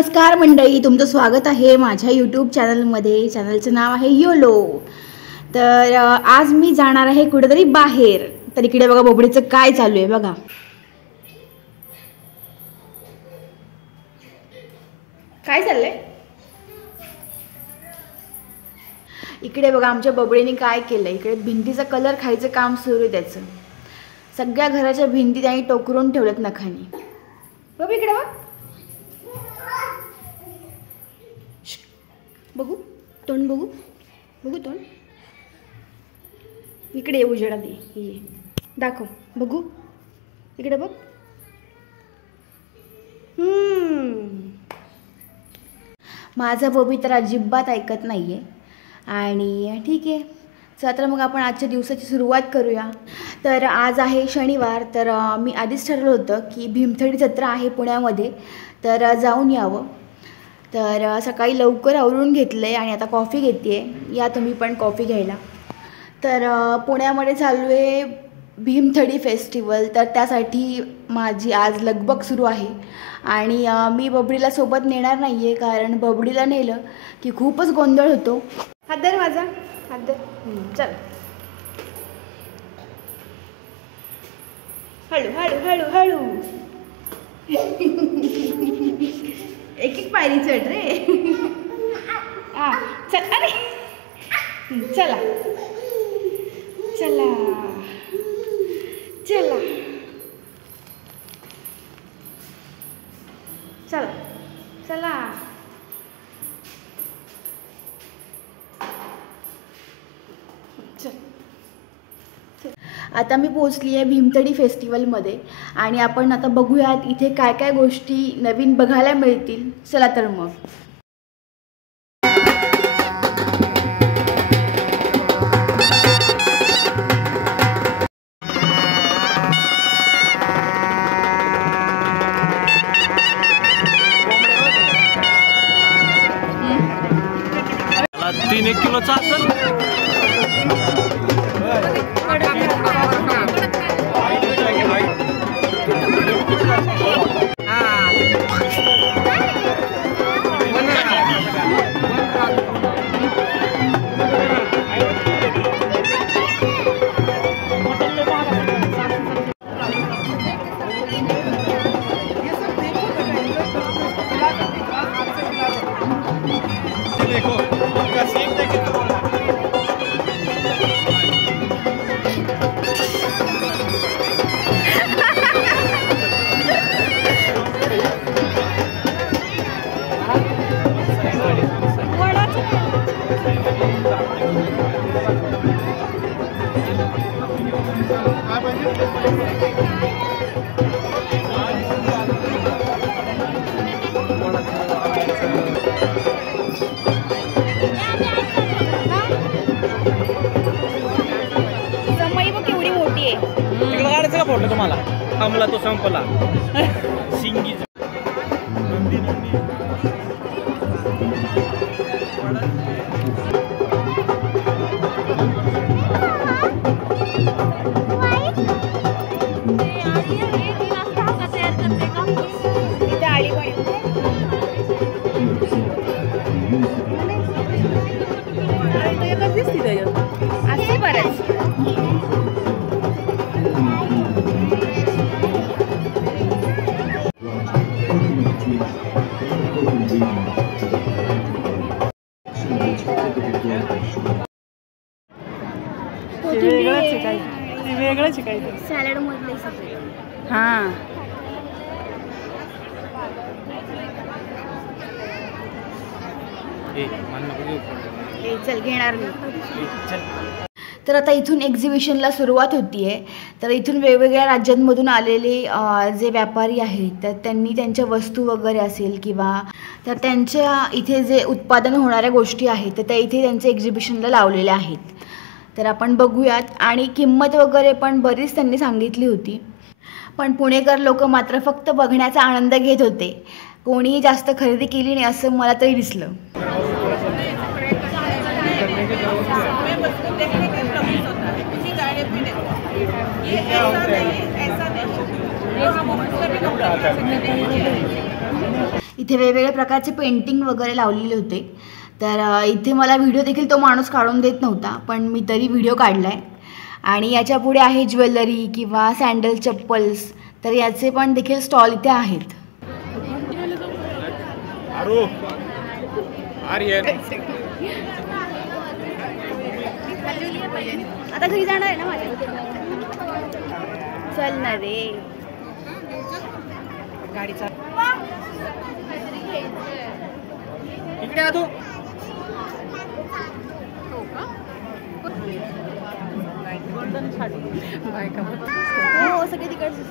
नमस्कार मंडळी, तुमचं स्वागत आहे माझ्या यूट्यूब चॅनलमध्ये. चॅनलचं नाव आहे योलो. तर आज मी जाणार आहे कुठेतरी बाहेर. तर इकडे बघा बोबडीचं काय चालू आहे बघा. काय चाललंय इकडे बघा. आमच्या बबडीने काय केलं, इकडे भिंतीचा कलर खायचं काम सुरू आहे त्याचं. सगळ्या घराच्या भिंती त्यांनी टोकरून ठेवल्यात नखानी. बघ इकडे बघ, बघू तोंड, बघू बघू तोंड. इकडे ये उजेडा दे, ये दाखव बघू. इकडे बघ. माझा बबी तर अजिबात ऐकत नाही आहे. आणि ठीक आहे, चला तर मग आपण आजच्या दिवसाची सुरुवात करूया. तर आज आहे शनिवार. तर मी आधीच ठरवलं होतं की भीमथडी जत्रा आहे पुण्यामध्ये, तर जाऊन यावं. तर सकाळी लवकर आवरून घेतलं आहे आणि आता कॉफी घेते आहे. या तुम्ही पण कॉफी घ्यायला. तर पुण्यामध्ये चालू आहे भीमथडी फेस्टिवल. तर त्यासाठी माझी आज लगबग सुरू आहे. आणि मी बबडीला सोबत नेणार नाही आहे, कारण बबडीला नेलं की खूपच गोंधळ होतो. हात धर माझा, हात धर. चल हळू हळू हळू हळू. एक एक पायरी चढ रे. हां चल. अरे चला चला चला चला चला. आता मी पोचली आहे भीमथडी फेस्टिवलमध्ये आणि आपण आता बघूयात इथे काय काय गोष्टी नवीन बघायला मिळतील. चला तर मग. तीन 1 किलोचा असेल. फोटो तुम्हाला थांबला तो संपला. शिंगी वेगळंच आहे काही. सॅलड मधले सगळे. हां चल घेणार मी. तर आता इथून एक्झिबिशनला सुरुवात होती आहे. तर इथून वेगवेगळ्या राज्यांमधून आलेले जे व्यापारी आहेत, तर त्यांनी त्यांच्या वस्तू वगैरे असेल किंवा तर त्यांच्या इथे जे उत्पादन होणाऱ्या गोष्टी आहेत, तर त्या इथे त्यांच्या एक्झिबिशनला लावलेल्या आहेत. तर आपण बघूयात. आणि किंमत वगैरे पण बरीच त्यांनी सांगितली होती. पण पुणेकर लोक मात्र फक्त बघण्याचा आनंद घेत होते. कोणीही जास्त खरेदी केली नाही असं मला तरी दिसलं. इथे वेगवेगळ्या प्रकारचे पेंटिंग वगैरे लावलेले होते. तर इथे मला व्हिडिओ देखील तो माणूस काढून देत नव्हता, पण मी तरी व्हिडिओ काढला आहे. आणि याच्या पुढे आहे ज्वेलरी किंवा सँडल, चप्पल्स. तर याचे पण देखील स्टॉल इथे आहेत. आता घरी जाणार आहे ना माझ्या. चल ना रे गाडीचा इकडे आ तू. हो सगळे तिकडचे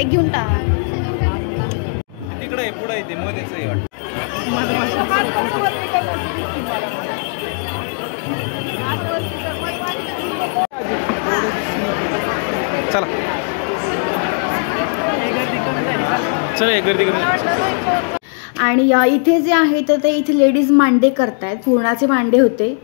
एक घेऊन टाक. तिकडे आहे, पुढे येते मध्येच आहे वाटतं. चला चला एक गर्दी करून. आणि इथे जे आहे तर ते इथे लेडीज मांडे करतायत. पूर्णाचे मांडे होते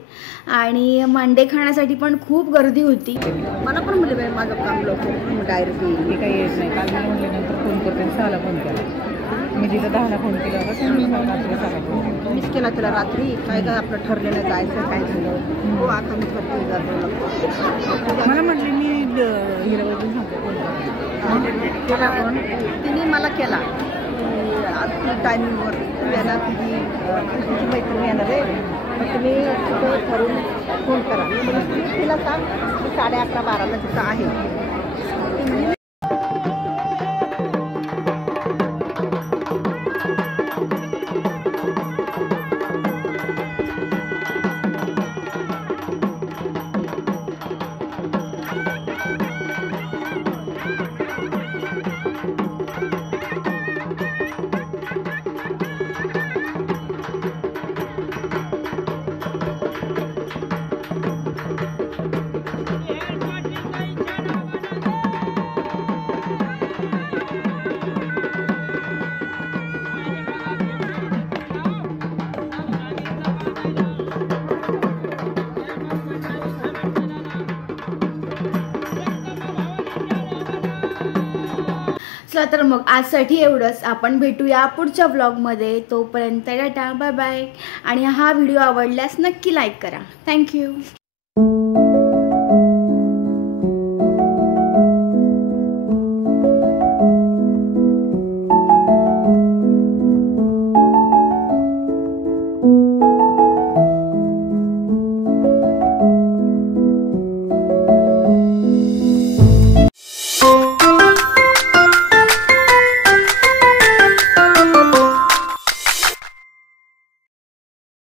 आणि मांडे खाण्यासाठी पण खूप गर्दी होती. मला पण म्हणले बाई माझं काम लवकर डायरेक्ट येईल. मी काही येत नाही. काल मला म्हणले नंतर फोन करते, 6ला फोन केला. मी तिथं 10ला फोन केला होता. मीच केला तिला रात्री. काय काय आपलं ठरलेलं जायचं काय झालं. हो आता मी करते जातो. मला म्हटले मी हिराबाजून सांगतो फोन करा. केला पण तिने मला केला आज टायमिंगवर येणार. तुझी मैत्रीण येणार आहे मग तुम्ही तिथं ठरवून फोन करा. तुम्ही तिला सांग 11:30-12ला तिथं आहे. चला तर मग आजसाठी एवढंच. आपण भेटूया पुढच्या व्लॉगमध्ये. तोपर्यंत टाटा, बाय बाय. आणि हा व्हिडिओ आवडल्यास नक्की लाईक करा. थँक्यू.